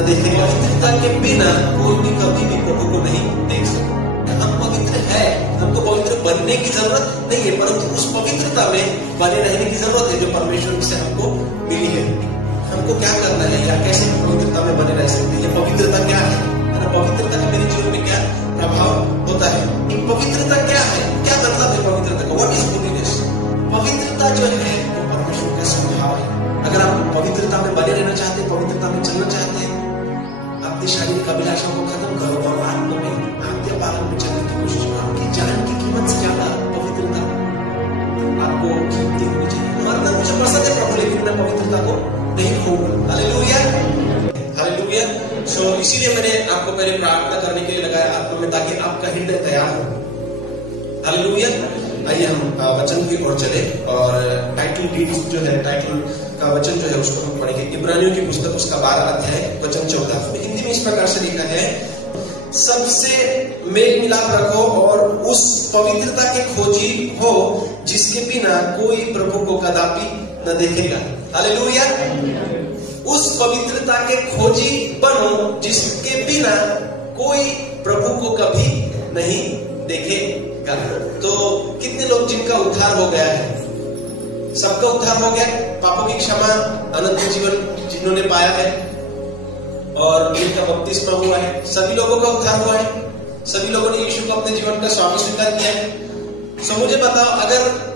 न देखेगा। पवित्रता के बिना कोई भी कभी भी प्रभु को नहीं देख सकता। हम पवित्र है, हमको पवित्र बनने की जरूरत नहीं है, परंतु उस पवित्रता में बने रहने की जरूरत है जो परमेश्वर से हमको मिली है। हमको क्या करना है या कैसे हम पवित्रता में बने रह सकते हैं? ये पवित्रता क्या है ना? पवित्रता का मेरे जीवन में क्या प्रभाव होता है? पवित्रता क्या है? क्या मतलब है पवित्रता का? What is holiness? पवित्रता जो है वो परमेश्वर का स्वभाव है। अगर आप पवित्रता में बने रहना चाहते हैं, पवित्रता में चलना चाहते हैं, अपनी शारीरिक अभिलाषाओं को खत्म करो और आत्मा में आज्ञा पालन में चलने की कोशिश करो। आपकी जान की कीमत से ज्यादा पवित्रता आपको कीमती होनी चाहिए। हमारा अंदर मुझे पसंद है प्रभु, लेकिन मैं पवित्रता को नहीं खोऊंगा। Hallelujah, hallelujah. सो इसीलिए मैंने आपको पहले प्रार्थना करने के लिए लगाया आत्मा में, ताकि आपका हृदय तैयार हो। हालेलुया। आइए हम वचन की ओर चले और टाइटल डीड जो है, टाइटल का वचन जो है उसको हम पढ़ेंगे। इब्रानियों की पुस्तक उसका 12 अध्याय वचन 14। हिंदी में इस प्रकार से लिखा है, सबसे मेल मिलाप रखो और उस पवित्रता के खोजी हो जिसके बिना कोई प्रभु को कदापि न देखेगा। हालेलुया। उस पवित्रता के खोजी बनो जिसके बिना कोई प्रभु को कभी नहीं देखेगा। तो कितने लोग जिनका उद्धार हो गया है? सबका उद्धार हो गया, पापों की क्षमा, अनंत जीवन जिन्होंने पाया है और जिनका बपतिस्मा हुआ है, सभी लोगों का उद्धार हुआ है। सभी लोगों ने यीशु को अपने जीवन का स्वामी स्वीकार किया है। सो मुझे बताओ, अगर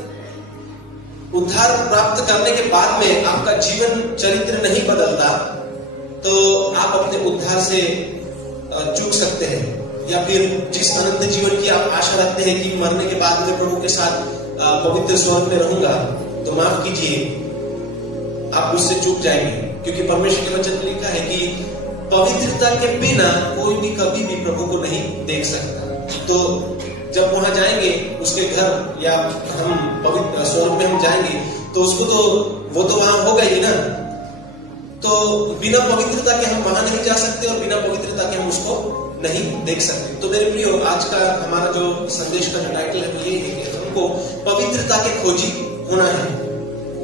उद्धार प्राप्त करने के बाद में आपका जीवन चरित्र नहीं बदलता, तो आप अपने उद्धार से चूक सकते हैं। या फिर जिस अनंत जीवन की आप आशा रखते हैं कि मरने के बाद में प्रभु के साथ पवित्र स्वर्ग में रहूंगा, तो माफ कीजिए, आप उससे चूक जाएंगे। क्योंकि परमेश्वर के वचन में लिखा है कि पवित्रता के बिना कोई भी कभी भी प्रभु को नहीं देख सकता। तो जब वहां जाएंगे उसके घर, या हम पवित्र स्वर्ग में हम जाएंगे, तो उसको तो वो तो वहां होगा ही ना। तो बिना पवित्रता के हम वहां नहीं जा सकते और बिना पवित्रता के हम उसको नहीं देख सकते। तो मेरे प्रियो, आज का हमारा जो संदेश का जो टाइटल है वो ये है कि हमको पवित्रता के खोजी होना है।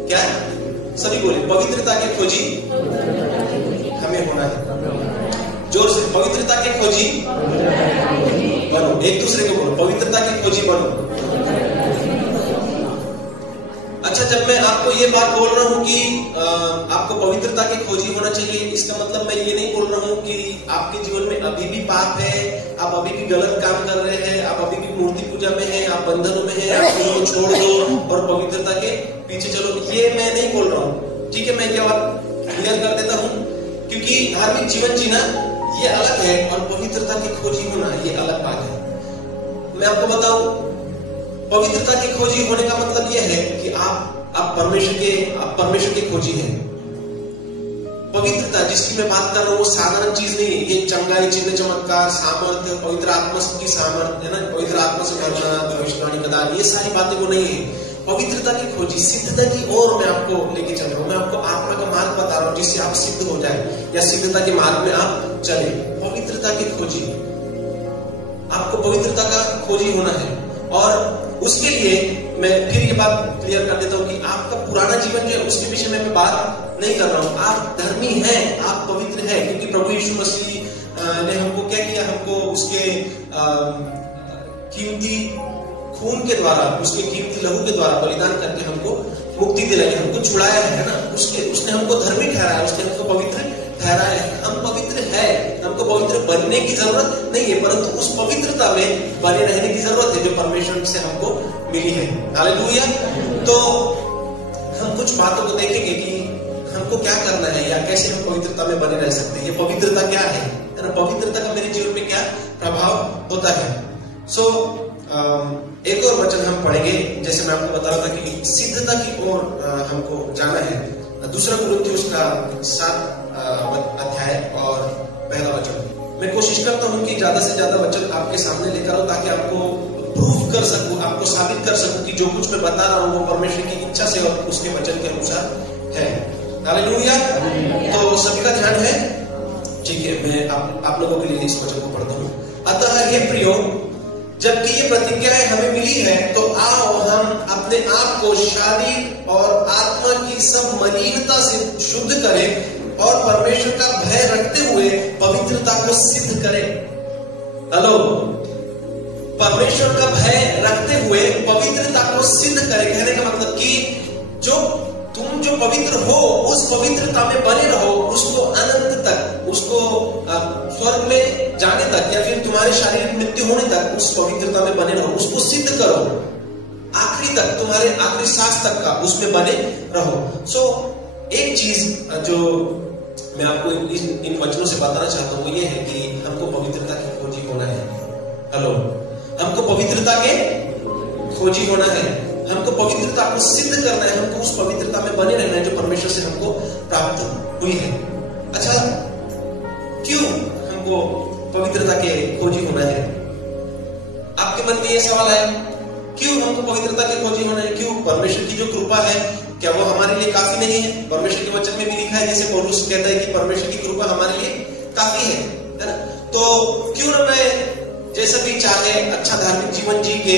क्या? सभी बोले, पवित्रता के खोजी हमें होना है। जोर से, पवित्रता के खोजी बनो। एक दूसरे को बोलो, पवित्रता की खोजी बनो। अच्छा, जब मैं आपको ये बात बोल रहा हूँ कि आपको पवित्रता की खोजी होना चाहिए, इसका मतलब मैं ये नहीं बोल रहा हूँ कि आपके जीवन में अभी भी पाप है, आप अभी भी गलत काम कर रहे हैं, आप अभी भी मूर्ति पूजा में हैं, आप बंधनों में हैं, आप उनको छोड़ दो और पवित्रता के पीछे चलो। ये मैं नहीं बोल रहा हूँ, ठीक है? मैं क्या बात क्लियर कर देता हूँ, क्योंकि धार्मिक जीवन जीना ये अलग है और पवित्रता की खोजी होना ये अलग बात है। मैं आपको बताऊं, पवित्रता की खोजी होने का मतलब यह है कि आप परमेश्वर के खोजी हैं। पवित्रता जिसकी मैं बात कर रहा हूँ वो साधारण चीज नहीं है। ये चंगाई, चिन्ह, चमत्कार, सामर्थ्य, पवित्र आत्मा की सामर्थ्य है ना, पवित्र आत्मा से भरना, भविष्यवाणी का दान, ये सारी बातें वो नहीं है। पवित्रता की खोजी, सिद्धता की ओर मैं आपको लेके चल रहा हूँ। मैं आपको आत्मा का मार्ग बता रहा हूँ जिससे आप सिद्ध हो जाए या सिद्धता के मार्ग में आप चले। पवित्रता की खोजी, आपको पवित्रता का खोजी होना है। और उसके लिए मैं फिर ये बात क्लियर कर देता हूँ कि आपका पुराना जीवन जो है उसके विषय में मैं बात नहीं कर रहा हूँ। आप धर्मी हैं, आप पवित्र हैं, क्योंकि प्रभु यीशु मसीह ने हमको क्या किया? हमको उसके कीमती खून के द्वारा, उसके कीमती लहू के द्वारा बलिदान करके हमको मुक्ति दिलाई, हमको छुड़ाया है ना। उसने हमको धर्मी ठहराया, उसने हमको पवित्र ठहराया है। हम पवित्र है, हमको पवित्र बनने की जरूरत नहीं है, परंतु उस पवित्रता में बने रहने की जरूरत है जो परमेश्वर से हमको मिली है। हालेलुया। तो हम कुछ बातों को देखेंगे कि हमको क्या करना है या कैसे हम पवित्रता में बने रह सकते हैं। ये पवित्रता क्या है ना? पवित्रता का मेरे जीवन में क्या प्रभाव होता है। सो एक और वचन हम पढ़ेंगे, जैसे मैं आपको बता रहा था कि सिद्धता की ओर हमको जाना है। दूसरा कुरिन्थियों का 7 अध्याय और पहला वचन। मैं कोशिश करता हूं कि ज्यादा से ज्यादा वचन आपके सामने लेकर आऊं, ताकि आपको प्रूफ कर सकूं, आपको साबित कर सकूं कि जो कुछ मैं बता रहा हूं वो परमेश्वर की इच्छा से और उसके वचन के अनुसार है। हालेलुया। तो सभी का ध्यान है? ठीक है, मैं आप लोगों के लिए इस वचन को पढ़ता हूँ। अतः हे प्रियो, जबकि ये प्रतिज्ञाएं हमें मिली है, तो आओ हम अपने आप को शारीर और आत्मा की सब मलिनता से शुद्ध करें और परमेश्वर का भय रखते हुए को सिद्ध करे। हेलो, परमेश्वर का भय रखते हुए पवित्रता को सिद्ध करे। कहने का मतलब कि तुम जो पवित्र हो उस पवित्रता में बने रहो, उसको अनंत तक, उसको स्वर्ग में जाने तक या फिर तुम्हारे शारीरिक मृत्यु होने तक उस पवित्रता में बने रहो, उसको सिद्ध करो आखिरी तक, तुम्हारे आखिरी सांस तक का उसमें बने रहो। सो एक चीज जो मैं आपको इन वचनों से बताना चाहता हूँ वो ये है कि हमको पवित्रता की खोजी होना है। हेलो, हमको पवित्रता के खोजी होना है, हमको पवित्रता को सिद्ध करना है, हमको उस पवित्रता में बने रहना है जो परमेश्वर से हमको प्राप्त हुई है। अच्छा, क्यों हमको पवित्रता के खोजी होना है? आपके मन में ये सवाल है, क्यों हमको पवित्रता के खोजी होना है? क्यों? परमेश्वर की जो कृपा है क्या वो हमारे लिए काफी नहीं है? परमेश्वर के वचन में भी लिखा है, जैसे पौलुस कहता है कि परमेश्वर की कृपा हमारे लिए काफी है ना? तो क्यों ना मैं जैसा भी चाहे अच्छा धार्मिक जीवन जी के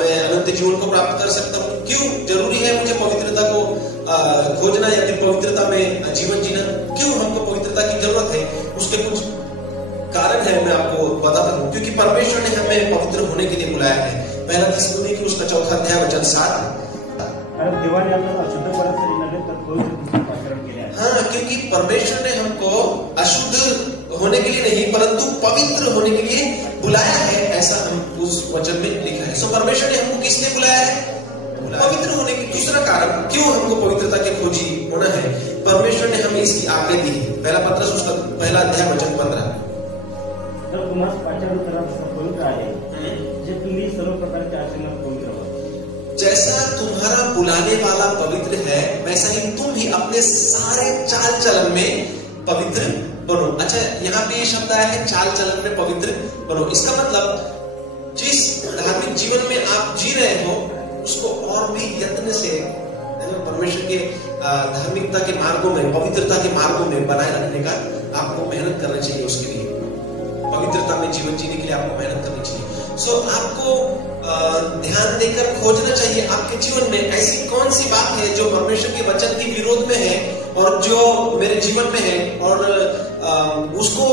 मैं अनंत जीवन को प्राप्त कर सकता हूँ? क्यों जरूरी है मुझे पवित्रता को खोजना या फिर पवित्रता में जीवन जीना? क्यों हमको पवित्रता की जरूरत है? उसके कुछ कारण है, मैं आपको बताता हूँ। क्योंकि परमेश्वर ने हमें पवित्र होने के लिए बुलाया है। पहला थिस्सलुनीकी उसका 4 अध्याय वचन 7। हाँ, क्योंकि परमेश्वर ने हमको अशुद्ध होने के लिए नहीं परंतु पवित्र होने के लिए बुलाया है, ऐसा हम उस वचन में लिखा है। सो परमेश्वर ने हमको किस लिए बुलाया है? पवित्र होने के। दूसरा कारण क्यों हमको पवित्रता के खोजी होना है? परमेश्वर ने हमें इसकी आज्ञा दी है। पहला पत्रस उसका 1 अध्याय वचन 15। जैसा तुम्हारा बुलाने वाला पवित्र है वैसा ही तुम भी अपने सारे चाल चलन में पवित्र बनो। अच्छा, यहाँ पे ये शब्द आया है चाल चलन में पवित्र बनो। इसका मतलब जिस धार्मिक जीवन में आप जी रहे हो उसको और भी यत्न से परमेश्वर के धार्मिकता के मार्गों में, पवित्रता के मार्गों में बनाए रखने का आपको मेहनत करना चाहिए। उसके लिए पवित्रता में जीवन जीने के लिए आपको मेहनत करनी चाहिए। सो आपको ध्यान देकर खोजना चाहिए आपके जीवन में ऐसी कौन सी बात है जो परमेश्वर के वचन के विरोध में है और जो मेरे जीवन में है, और उसको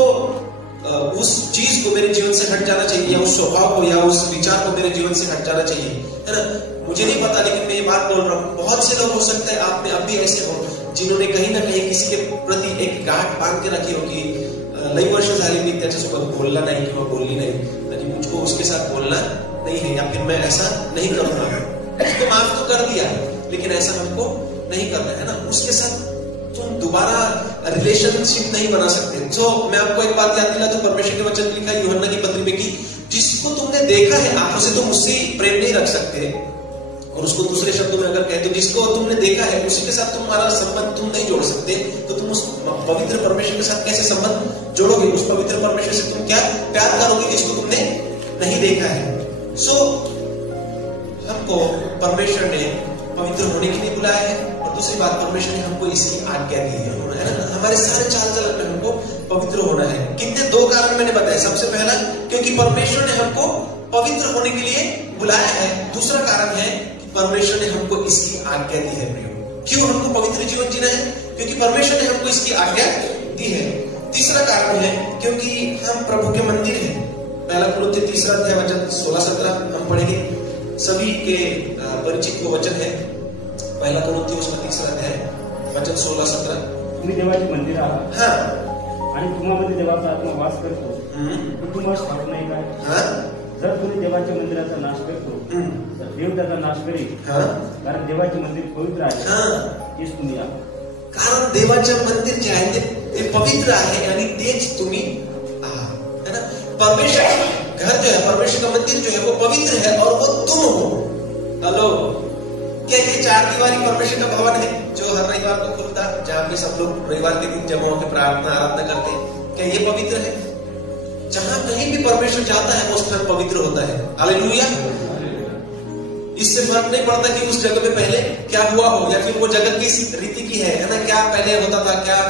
उस चीज को मेरे जीवन से हट जाना चाहिए, या उस स्वभाव को या उस विचार को मेरे जीवन से हट जाना चाहिए, है ना? मुझे नहीं पता, लेकिन मैं ये बात बोल रहा हूँ, बहुत से लोग हो सकते हैं आप में अब भी ऐसे हो जिन्होंने कहीं ना कहीं किसी के प्रति एक गांठ बांध के रखी होगी। लई वर्ष झाली मी त्याच्यासोबत बोलला नाही किंवा बोलली नहीं, आणि मुझको उसके साथ बोलना नहीं है, या फिर मैं ऐसा नहीं करूंगा। उसको माफ तो कर दिया लेकिन ऐसा हमको नहीं करना है ना। उसके साथ तुम दोबारा रिलेशनशिप नहीं बना सकते। तो मैं आपको एक बात याद दिला, तो परमेश्वर के वचन लिखा है यूहन्ना की पत्री में कि जिसको तुमने देखा है आंखों से तुम उससे प्रेम नहीं रख सकते, और उसको दूसरे शब्दों में अगर कहे तो जिसको तुमने देखा है उसी के साथ तुम्हारा संबंध तुम नहीं जोड़ सकते, तो तुम उस पवित्र परमेश्वर के साथ कैसे संबंध जोड़ोगे? उस पवित्र परमेश्वर से तुम क्या प्यार करोगे जिसको तुमने नहीं देखा है? सो हमको परमेश्वर ने पवित्र होने के लिए बुलाया है, और दूसरी बात परमेश्वर ने हमको इसकी आज्ञा दी है ना, हमारे सारे चाल चलन में हमको पवित्र होना है। कितने 2 कारण मैंने बताए। सबसे पहला क्योंकि परमेश्वर ने हमको पवित्र होने के लिए बुलाया है। दूसरा कारण है कि परमेश्वर ने हमको इसकी आज्ञा दी है। क्यों हमको पवित्र जीवन जीना है? क्योंकि परमेश्वर ने हमको इसकी आज्ञा दी है। तीसरा कारण है क्योंकि हम प्रभु के मंदिर हैं। पहला कुरिन्थियों 3 अध्याय वचन 16-17 हम पढ़ेंगे। सभी के परिचित वो वचन है। पहला कुरिन्थियों उसका 3 अध्याय वचन 16-17। तुम्ही देवाचे मंदिर आहात, हाँ, आणि तुम्हामध्ये देवाचा आत्मा वास करतो, तो तुम्हाला ठाऊक नाही काय? हाँ, जर तुम्ही देवाच्या मंदिराचा नाश करतो तर देव त्याचा नाश करेल, हाँ, कारण देवाचे मंदिर पवित्र आहे, हाँ, तेच तुम्ही आहात. कारण देवाचे मंदिर जे आहे ते पवित्र आहे आणि तेच तुम्ही आहात, है ना? परमेश्वर घर जो है, परमेश्वर का मंदिर जो है वो पवित्र है और वो तुम हो। हेलो, क्या ये 4 दीवारी परमेश्वर का भवन है जो हर रविवार को खुलता, जहाँ पे सब लोग रविवार के दिन जमा होकर प्रार्थना आराधना करते हैं? क्या ये पवित्र है? जहां कहीं भी परमेश्वर जाता है वो स्थान पवित्र होता है। हालेलुया। इससे फर्क नहीं पड़ता कि उस जगह में पहले क्या हुआ हो या फिर वो जगह किस रीति की है ना, क्या पहले होता था, क्या।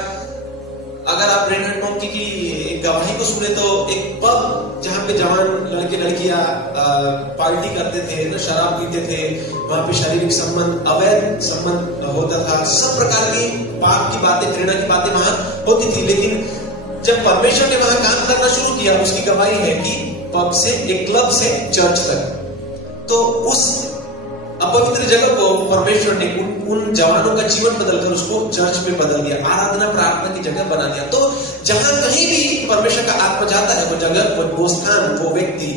अगर आप रेनहर्ड बॉन्टी की एक गवाही को सुने तो एक पब जहाँ पे जवान लड़के लड़कियां पार्टी करते थे ना, शराब पीते थे, वहां पे शारीरिक संबंध, अवैध संबंध होता था, सब प्रकार की पाप की बातें, घृणा की बातें वहां होती थी। लेकिन जब परमेश्वर ने वहां काम करना शुरू किया, उसकी गवाही है कि पब से, एक क्लब से चर्च तक, तो उस अपवित्र जगह को परमेश्वर ने उन जवानों का जीवन बदलकर उसको चर्च में बदल दिया, आराधना प्रार्थना की जगह बना दिया। तो जहां कहीं भी परमेश्वर का आत्मा जाता है, वो जगह, वो स्थान, वो व्यक्ति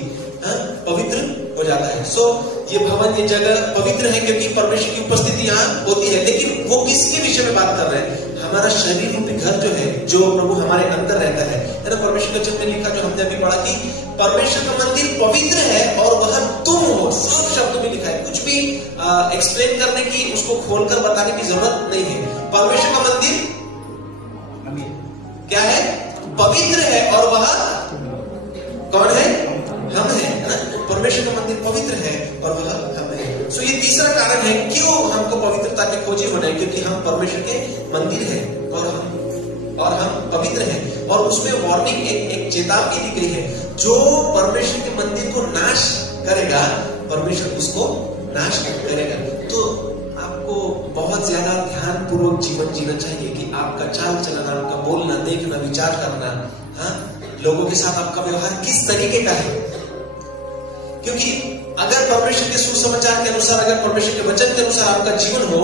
पवित्र हो जाता है। सो ये भवन, ये जगह पवित्र है क्योंकि परमेश्वर की उपस्थिति यहाँ होती है। लेकिन वो किसके विषय में बात कर रहे हैं? हमारा शरीर रूपी घर जो है, जो प्रभु हमारे अंदर रहता है ना। परमेश्वर के वचन में लिखा, जो हमने अभी पढ़ा, कि परमेश्वर का मंदिर पवित्र है और वहां तुम हो। सब शब्द में लिखा है, कुछ भी एक्सप्लेन करने की, उसको खोलकर बताने की जरूरत नहीं है। परमेश्वर का मंदिर क्या है? पवित्र है और वह कौन है? हम है ना। परमेश्वर का मंदिर पवित्र है और वह हम है। सो ये तीसरा कारण है क्यों हमको पवित्रता के खोजी होना है, क्योंकि हम परमेश्वर के मंदिर है और हम पवित्र हैं। और उसमें वार्निंग, एक चेतावनी दी गई है, जो परमेश्वर के मंदिर को नाश करेगा, परमेश्वर उसको नाश करेगा। तो आपको बहुत ज्यादा ध्यान पूर्वक जीवन जीना चाहिए कि आपका चाल चलन, आपका बोलना, देखना, विचार करना, लोगों के साथ आपका व्यवहार किस तरीके का है। क्योंकि अगर परमेश्वर के सुसमाचार के अनुसार, अगर परमेश्वर के वचन के अनुसार आपका जीवन हो,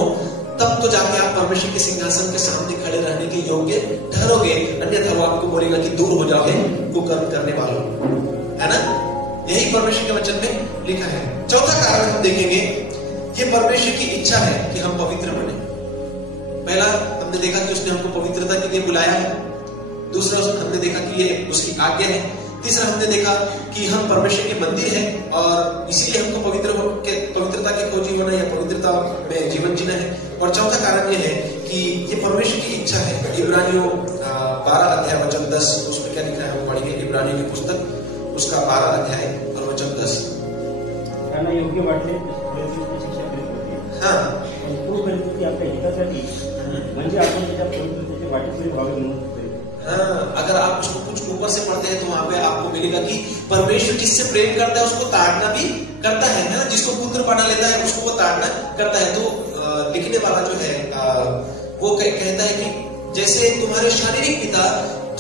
तब तो जाके आप परमेश्वर के सिंहासन के सामने खड़े रहने के योग्य ठहरोगे। अन्यथा वो आपको बोलेगा कि दूर हो जाओगे कुकर्म करने वालों, है ना। यही परमेश्वर के वचन में लिखा है। चौथा कारण हम देखेंगे, ये परमेश्वर की इच्छा है कि हम पवित्र बने। पहला हमने देखा कि उसने हमको पवित्रता के लिए बुलाया है। दूसरा हमने देखा कि ये उसकी आज्ञा है। तीसरा हमने देखा कि हम परमेश्वर के मंदिर हैं और इसीलिए हमको पवित्रता के खोजी होना या पवित्रता में जीवन जीना है। और चौथा कारण ये है कि ये परमेश्वर की इच्छा है। इब्रानियों 12 अध्याय वचन 10, उसमें क्या लिखा है हम पढ़ेंगे। इब्रानियों की पुस्तक, उसका 12 अध्याय और वचन 10। योग्य वाटले शिक्षा करीत होती, हाँ, तो परिस्थिती आपल्या हितासाठी, म्हणजे आपण त्याच्या पवित्रतेचे वाटेपुढे व्हावे म्हणून। हाँ, अगर आप उसको कुछ ऊपर से पढ़ते हैं तो वहां पे आपको मिलेगा कि परमेश्वर जिससे प्रेम करता है उसको ताड़ना भी करता है ना। जिसको पुत्र बना लेता है उसको वो ताड़ना करता है। तो लिखने वाला जो है वो कहता है कि जैसे तुम्हारे शारीरिक पिता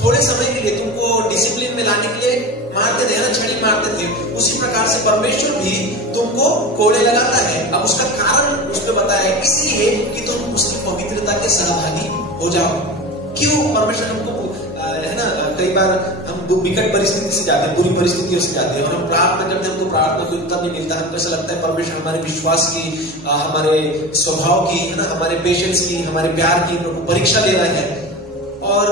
थोड़े समय के लिए तुमको डिसिप्लिन में लाने के लिए मारते थे ना, छड़ी मारते थे, उसी प्रकार से परमेश्वर भी तुमको कोड़े लगाता है। अब उसका कारण उसमें बताया है, इसलिए कि तुम उसकी पवित्रता के सहभागी हो जाओ। क्यों परमेश्वर हमको, है ना, कई बार हम विकट परिस्थिति से जाते हैं, बुरी परिस्थितियों से जाते हैं और हम प्रार्थना करते हैं, हमको प्रार्थना को उत्तर नहीं मिलता। हमको ऐसा लगता है परमेश्वर हमारे विश्वास की, हमारे स्वभाव की, है ना, हमारे पेशेंस की, हमारे प्यार की परीक्षा ले रहे हैं और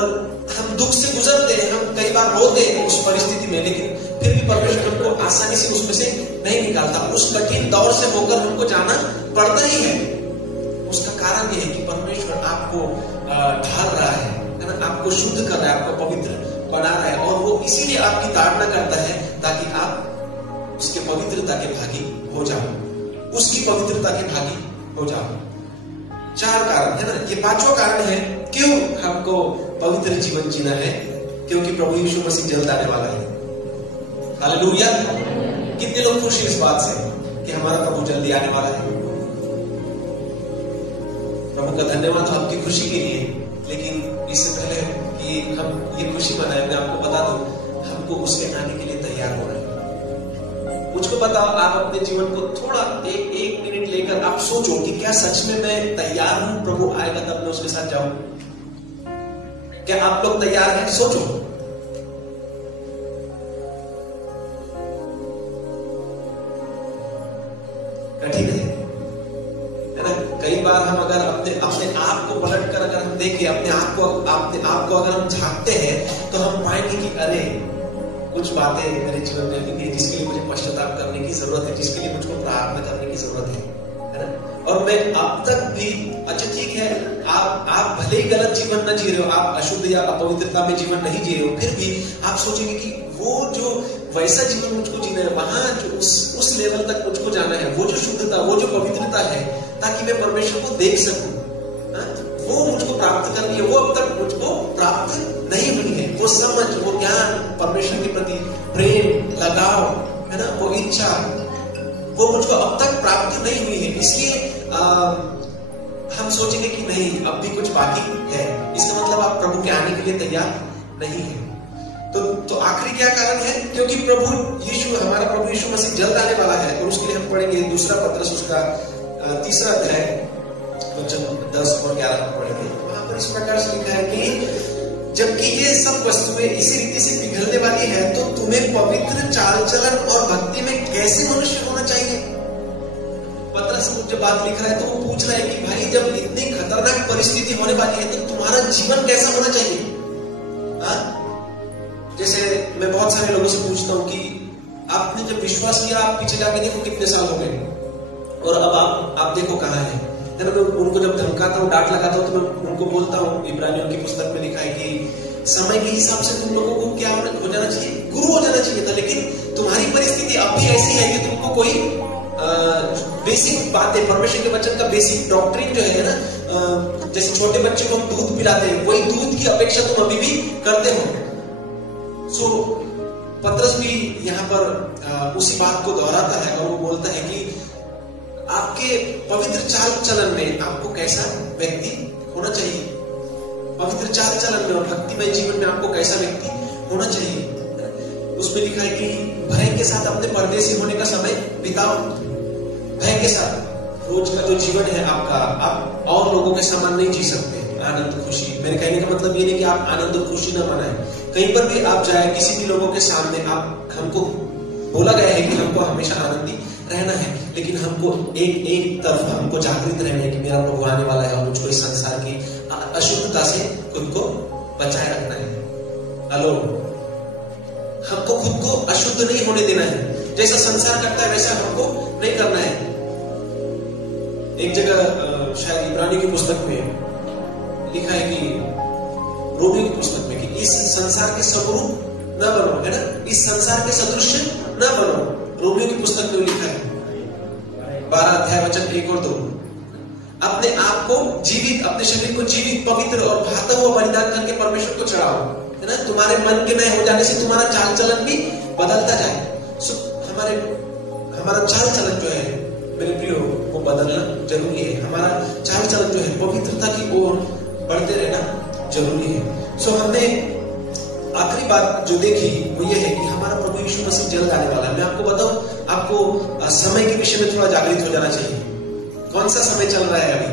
हम दुख से गुजरते हैं। हम कई बार रोते हैं उस परिस्थिति में, लेकिन फिर भी परमेश्वर हमको आसानी से उसमें से नहीं निकालता। उस कठिन दौर से होकर हमको जाना पड़ता ही है। उसका कारण यह है कि परमेश्वर आपको ढाल रहा है ना, आपको शुद्ध कर रहा है, आपको पवित्र बना रहा है। और वो इसीलिए आपकी ताड़ना करता है ताकि आप उसके पवित्रता के भागी हो जाओ, उसकी पवित्रता के भागी हो जाओ। 4 कारण है ना। ये 5वां कारण है क्यों हमको पवित्र जीवन जीना है, क्योंकि प्रभु यीशु मसीह जल्द आने वाला है। हालेलुया। कितने लोग खुश हैं इस बात से कि हमारा प्रभु जल्दी आने वाला है। प्रभु का धन्यवाद हो आपकी खुशी के लिए। लेकिन इससे पहले कि हम ये खुशी मनाएं, मैं आपको बता दूं, हमको उसके आने के लिए तैयार होना है। मुझको बताओ, आप अपने जीवन को थोड़ा एक मिनट लेकर आप सोचो कि क्या सच में मैं तैयार हूं, प्रभु आएगा तब मैं उसके साथ जाऊं। क्या आप लोग तैयार हैं? सोचो। कठिन है ना। कई बार हम अगर अपने आप को पलट कर अगर हम देखें, अपने आप को अगर हम झांकते हैं तो हम पाएंगे कि अरे कुछ बातें मेरे जीवन में अभी जिसके लिए मुझे पश्चाताप करने की जरूरत है, जिसके लिए मुझको प्रार्थना करने की जरूरत है ना। और मैं अब तक भी, अच्छा ठीक है, आप भले ही गलत जीवन न जी रहे हो, आप अशुद्ध या अपवित्रता में जीवन नहीं जी रहे हो, फिर भी आप सोचेंगे कि वो जो वैसा जीवन मुझको जीना है, वहां जो उस लेवल तक मुझको जाना है, वो जो शुद्धता, वो जो पवित्रता है, ताकि मैं परमेश्वर को देख सकूं, वो मुझको प्राप्त करनी है। वो अब तक मुझको प्राप्त नहीं हुई है। वो समझ, वो ज्ञान, परमेश्वर के प्रति प्रेम, लगाव, है ना, वो इच्छा, वो मुझको अब तक प्राप्त नहीं हुई है। इसलिए हम सोचेंगे कि नहीं, अब भी कुछ बाकी है। इसका मतलब आप प्रभु के आने के लिए तैयार नहीं है। तो आखिरी क्या कारण है? क्योंकि हमारा प्रभु यीशु मसीह जल्द आने वाला है। और उसके लिए हम पढ़ेंगे दूसरा पत्रस उसका 3 अध्याय वचन 10 और 11 हम पढ़ेंगे। वहां पर इस प्रकार से लिखा है कि जबकि ये सब वस्तुएं इसी रीति से पिघलने वाली है, तो तुम्हें पवित्र चाल चलन और भक्ति में कैसे मनुष्य होना चाहिए। पत्रस जब बात लिख रहा है तो वो पूछ रहा है कि भाई जब इतनी खतरनाक परिस्थिति होने वाली है तो तुम्हारा जीवन कैसा होना चाहिए। जैसे मैं बहुत सारे लोगों से पूछता हूँ कि आपने जब विश्वास किया, आप पीछे जाके देखो कितने साल हो गए और अब आप देखो कहाँ है। मैं उनको जब धमकाता हूँ, डांट लगाता हूँ, तो मैं उनको बोलता हूँ, इब्रानियों की पुस्तक में लिखा है कि समय के हिसाब से तुम लोगों को क्या हो जाना चाहिए, गुरु हो जाना चाहिए था। लेकिन तुम्हारी परिस्थिति अब भी ऐसी है कि तुमको कोई बेसिक बातें, परमेश्वर के वचन का बेसिक डॉक्ट्रिन जो है ना, जैसे छोटे बच्चे को हम दूध पिलाते हैं, वही दूध की अपेक्षा तुम अभी भी करते हो। सो पत्रस भी यहाँ पर उसी बात को दोहराता है और वो बोलता है कि आपके पवित्र चाल चलन में आपको कैसा व्यक्ति होना चाहिए, पवित्र चाल चलन में और भक्तिमय जीवन में आपको कैसा व्यक्ति होना चाहिए। उसमें लिखा है कि भय के साथ अपने परदेसी होने का समय बिताओ। भय के साथ रोज का जो जीवन है आपका, आप और लोगों के समान नहीं जी सकते। आनंद खुशी, मेरे कहने का मतलब ये नहीं कि आप आनंद और खुशी न मनाएं। कहीं पर भी आप जाए, किसी भी लोगों के सामने, हमको बोला गया है कि हमको हमेशा आनंदी रहना है, लेकिन हमको एक तरफ हमको जागृत रहना है कि मेरा प्रभु आने वाला है और मुझको इस संसार की अशुद्धता से खुद को बचाए रखना है। हेलो, हमको खुद को अशुद्ध नहीं होने देना है। जैसा संसार करता है वैसा हमको नहीं करना है। एक जगह शायद इब्रानी की पुस्तक में लिखा है कि, रोमियो की पुस्तक में, कि इस संसार के स्वरूप न बनो, है ना, इस संसार के सदृश न बनो। रोमियो की पुस्तक में लिखा है 12 अध्याय वचन 1 और 2, अपने आप को जीवित, अपने शरीर को जीवित, पवित्र और भाता हुआ बलिदान करके परमेश्वर को चढ़ाओ, है ना। तुम्हारे मन के नए हो जाने से तुम्हारा चाल चलन भी बदलता जाए। सो हमारा चाल चलन जो है मेरे प्रियो, वो बदलना जरूरी है। हमारा चाल चलन जो है पवित्रता की ओर बढ़ते रहना जरूरी है। सो हमने आखिरी बात जो देखी वो ये है कि हमारा प्रभु यीशु मसीह जल्द आने वाला है। मैं आपको बताऊं, आपको समय के विषय में थोड़ा जागृत हो जाना चाहिए। कौन सा समय चल रहा है अभी?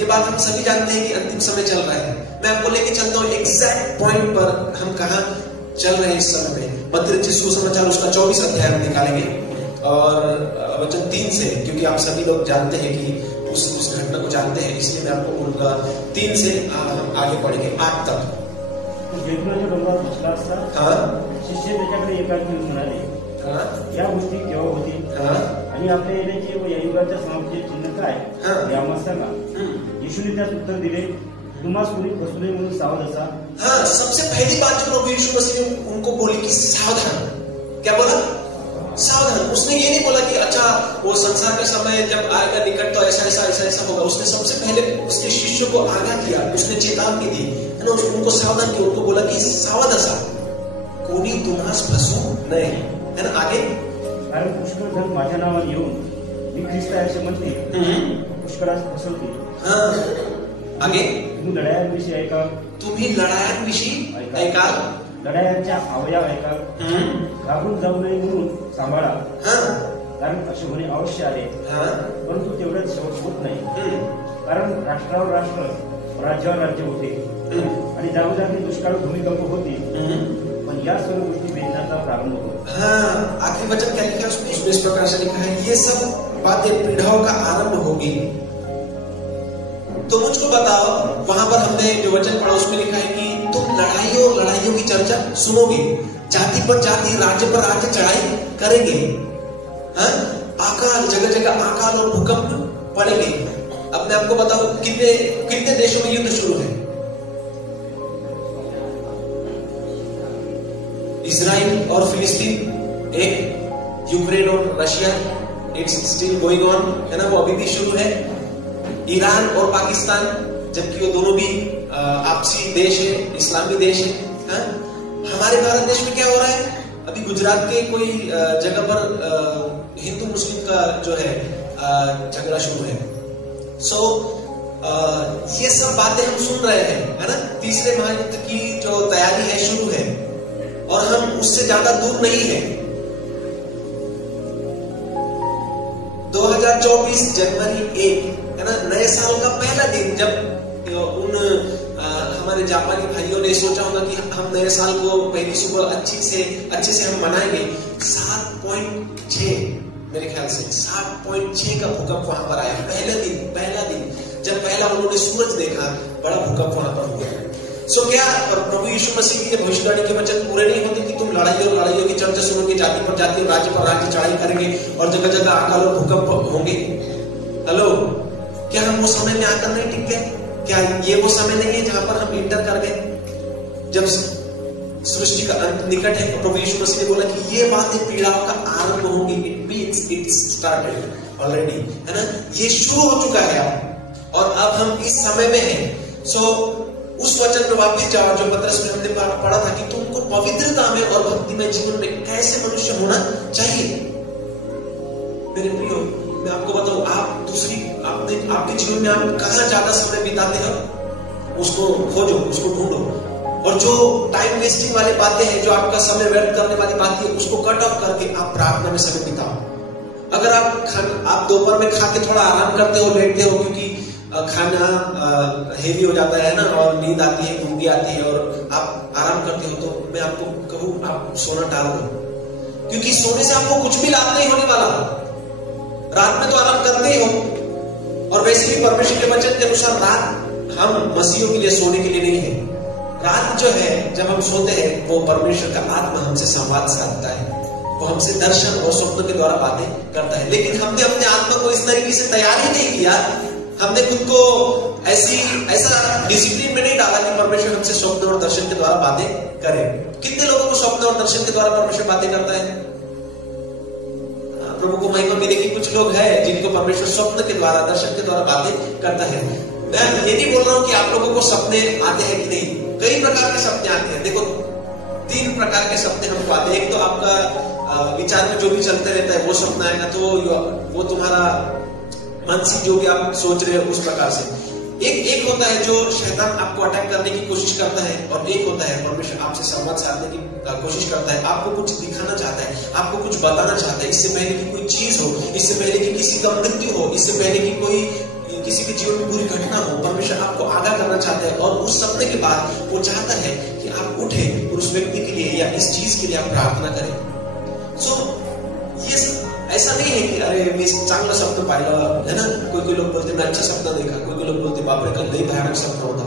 ये बात हम सभी जानते हैं कि अंतिम समय चल रहा है। मैं आपको लेके चलता हूँ एग्जैक्ट पॉइंट पर, हम कहाँ चल रहे हैं इस समय में। मत्ती रचित सुसमाचार उसका 24 अध्याय हम निकालेंगे और वचन 3 से, क्योंकि आप सभी लोग जानते हैं कि उस घटना को जानते हैं, इसलिए मैं आपको बोलूंगा 3 से हम आगे पढ़ेंगे 8 तक। शिष्य त्याच्याकडे एकाकी म्हणाले, या गोष्टी केव्हा होतील आणि आपल्या येण्याचे व या युगाच्या समाप्तीचे चिन्ह काय, हे आम्हाला सांगा। यीशुने त्यास उत्तर दिले, तुम्हास कोणी फसू नये म्हणून सावध असा। सबसे पहली बात जो प्रभु यीशु मसीह ने उनको बोली कि सावधान। क्या बोला? सावधान। उसने ये नहीं बोला कि अच्छा वो संसार का समय जब आएगा निकट तो ऐसा ऐसा ऐसा ऐसा होगा। उसने सबसे पहले उसके शिष्यों को आगाह किया, उसने चेतावनी दी, है ना, उनको सावधान किया, उनको बोला कि सावध असा, कोणी तुम्हास फसू नये, है ना। आगे, कारण पुष्कळ जण माझ्या नावाने येऊन मी ख्रिस्त आहे असे म्हणतील, पुष्कळास फसवतील। आगे, तुम्ही लढायांविषयी ऐकाल, तुम्ही लढायांविषयी ऐकाल, लढायांच्या अवयव ऐकाल, घाबरून जाऊ नये म्हणून सांभाळा, कारण असे होणे अवश्य आहे, परंतु तेवढ्यात शेवट होत नाही। कारण राष्ट्रावर राष्ट्र, राज्यावर राज्य होते आणि जागोजागी दुष्काळ भूमिकंप होतील, पण या सर्व गोष्टी वेदनाचा प्रारंभ होतो। आखिरी वचन क्या लिखा है उसमें? इस प्रकार से लिखा है, ये सब बातें पीढ़ाओं का आरंभ होगी। तो मुझको बताओ, वहां पर हमने जो वचन पढ़ा उसमें लिखा है कि तुम लड़ाइयों की चर्चा सुनोगे, जाति पर जाति, राज्य पर राज्य चढ़ाई करेंगे, अकाल, जगह जगह अकाल और भूकंप पड़ेंगे। अब मैं आपको बताऊं कितने देशों में युद्ध शुरू है। इजराइल और फिलिस्तीन, एक यूक्रेन और Russia, it's still going on, है ना, वो अभी भी शुरू है। ईरान और पाकिस्तान, जबकि वो दोनों भी आपसी देश है, इस्लामी देश है। हमारे भारत देश में क्या हो रहा है? अभी गुजरात के कोई जगह पर हिंदू मुस्लिम का जो है झगड़ा शुरू है। सो ये सब बातें हम सुन रहे हैं, है ना। तीसरे महायुद्ध की जो तैयारी है शुरू है और हम उससे ज्यादा दूर नहीं है। 2024 जनवरी 1, है ना, नए साल का पहला दिन, जब उन हमारे जापानी भाइयों ने सोचा होगा कि हम नए साल को पहली सुबह अच्छे से हम मनाएंगे। 7.6 मेरे ख्याल से 7.6 का भूकंप वहां पर आया। पहला दिन जब पहला उन्होंने सूरज देखा, बड़ा भूकंप वहां पर हुआ। सो क्या प्रभु यीशु मसीह की भविष्यवाणी के वचन पूरे नहीं होते कि तुम लड़ाइयों की चर्चा सुनोगे, जाति पर जाति और राज्य पर राज्य चढ़ाई करेंगे और जगह जगह अकाल और भूकंप होंगे। हेलो, क्या हम वो समय में आकर नहीं टिक गए? क्या ये वो समय नहीं है जहां पर हम इंटर कर गए? जब सृष्टि का अंत निकट है, प्रभु यीशु मसीह ने बोला कि ये बातें पीड़ाओं का आरंभ होंगी। It means it's started already, है ना, ये शुरू हो चुका है अब, और अब हम इस समय में हैं। सो उस वचन में वापस जाओ जो पतरस में हमने पढ़ा था कि तुमको पवित्रता में और भक्तिमय जीवन में कैसे मनुष्य होना चाहिए। मेरे प्रियो, मैं आपको बताऊं, आपके जीवन में आप कहां ज्यादा समय बिताते हो, उसको खोजो, उसको ढूंढो, और जो टाइम वेस्टिंग वाली बातें हैं, जो आपका समय व्यर्थ करने वाली बातें हैं, उसको कट ऑफ करके आप प्रार्थना में समय बिताओ। अगर आप दोपहर में खा के थोड़ा आराम करते हो, लेटते हो, क्योंकि खाना हेवी हो जाता है ना, और नींद आती है, ऊँगी आती है, और आप आराम करते हो, तो मैं आपको कहूँ आप सोना टाल दो, क्योंकि सोने से आपको कुछ भी लाभ नहीं होने वाला। रात में तो आराम करते ही हो, और वैसे भी परमेश्वर के वचन के अनुसार रात हम मसीहों के लिए सोने के लिए नहीं है। रात जो है, जब हम सोते हैं, वो परमेश्वर का आत्मा हमसे संवाद साधता है, वो हमसे दर्शन और स्वप्न के द्वारा बातें करता है। लेकिन हमने अपने आत्मा को इस तरीके से तैयार ही नहीं किया, हमने खुद को ऐसा डिसिप्लिन में नहीं डाला कि परमेश्वर हमसे स्वप्न और दर्शन के द्वारा बातें करे। कितने लोगों को स्वप्न और दर्शन के द्वारा परमेश्वर बातें करता है? प्रभु को महिमा मिलेगी। कुछ लोग हैं जिनको परमेश्वर स्वप्न के द्वारा, दर्शन के द्वारा बातें करता है। मैं ये नहीं बोल रहा हूं कि आप लोगों को सपने आते हैं कि नहीं, कई प्रकार के सपने आते हैं। देखो, 3 प्रकार के सपने हमको आते हैं। एक तो आपका विचार में जो भी चलते रहता है वो सपना आएगा, तो वो तुम्हारा मानसिक जो भी आप सोच रहे हो उस प्रकार से। एक होता है जो शैतान आपको अटैक करने की कोशिश करता है, और एक होता है परमेश्वर आपसे संवाद साधने की कोशिश करता है, आपको कुछ दिखाना चाहता है, आपको कुछ बताना चाहता है। इससे पहले कि कोई चीज हो, इससे पहले कि किसी का मृत्यु हो, इससे पहले कि कोई किसी के जीवन में बुरी घटना हो, परमेश्वर आपको आगाह करना चाहता है। और उस सपने के बाद वो चाहता है कि आप उठे और उस व्यक्ति के लिए या इस चीज के लिए आप प्रार्थना करें। सो ये ऐसा नहीं है कि अरे मैं चांगला सपना पाहिला, है ना। कोई लोग बोलते मैं अच्छा सपना देखा, कोई लोग बोलते बाप रे कल नहीं भयानक सपना होता।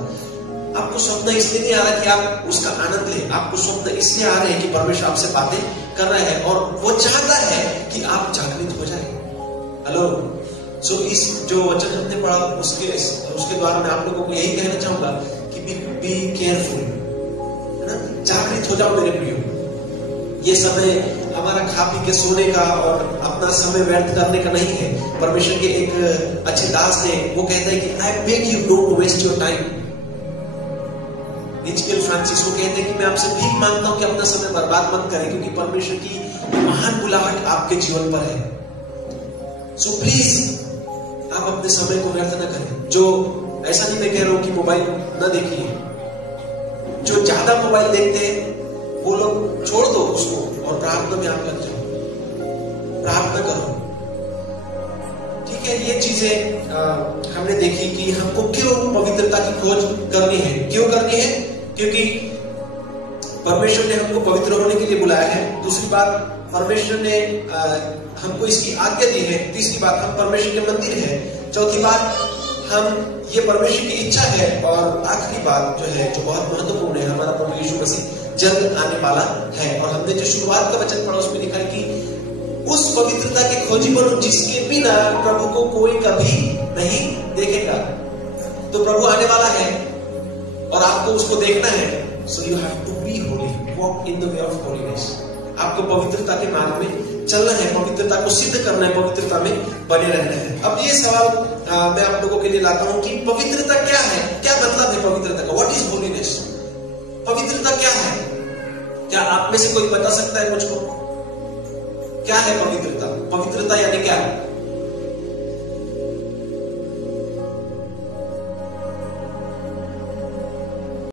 आपको सपना इसलिए नहीं आ रहा कि आप उसका आनंद लें, आपको स्वप्न इसलिए आ रहे हैं कि परमेश्वर आपसे बातें कर रहा है, और वो चाहता है कि आप जागृत हो जाए। हेलो, सो इस जो वचन हमने पढ़ा उसके द्वारा मैं आप लोगों को यही कहना चाहूंगा कि बी केयरफुल, है ना, जागृत हो जाओ मेरे प्रियो। ये समय हमारा खा पी के सोने का और अपना समय व्यर्थ करने का नहीं है। परमेश्वर के एक अच्छे दास ने वो कहते हैं कि I beg you don't waste your time. हिजकियल फ्रांसिस वो कहते हैं कि मैं आपसे भीख मांगता हूं कि अपना समय बर्बाद मत करें, क्योंकि परमेश्वर की महान बुलाहट आपके जीवन पर है। सो प्लीज आप अपने समय को व्यर्थ न करें। जो ऐसा नहीं मैं कह रहा हूं कि मोबाइल न देखिए, जो ज्यादा मोबाइल देखते हैं वो लोग छोड़ दो उसको, और प्रार्थना में आप लग जाओ, प्रार्थना करो। ठीक है, ये चीजें हमने देखी कि हमको क्यों पवित्रता की खोज करनी है। क्यों करनी है? क्योंकि परमेश्वर ने हमको पवित्र होने के लिए बुलाया है। दूसरी बात, परमेश्वर ने हमको इसकी आज्ञा दी है। तीसरी बात, हम परमेश्वर के मंदिर है। चौथी बात, ये परमेश्वर की इच्छा है। और आखिरी बात जो है, जो बहुत महत्वपूर्ण है, हमारा प्रभु यीशु मसीह जल्द आने वाला है। और हमने जो शुरुआत का वचन पढ़ा उसमें लिखा है कि उस पवित्रता के खोजी बनो जिसके बिना प्रभु को कोई कभी नहीं देखेगा। तो प्रभु आने वाला है और आपको उसको देखना है। So you have to be holy, walk in the way of holiness. आपको पवित्रता के मार्ग में चलना है, पवित्रता को सिद्ध करना है, पवित्रता में बने रहना है। अब ये सवाल मैं आप लोगों के लिए लाता हूं कि पवित्रता क्या है, क्या मतलब है पवित्रता का? What is holiness? पवित्रता क्या है? क्या आप में से कोई बता सकता है मुझको? क्या है पवित्रता? पवित्रता या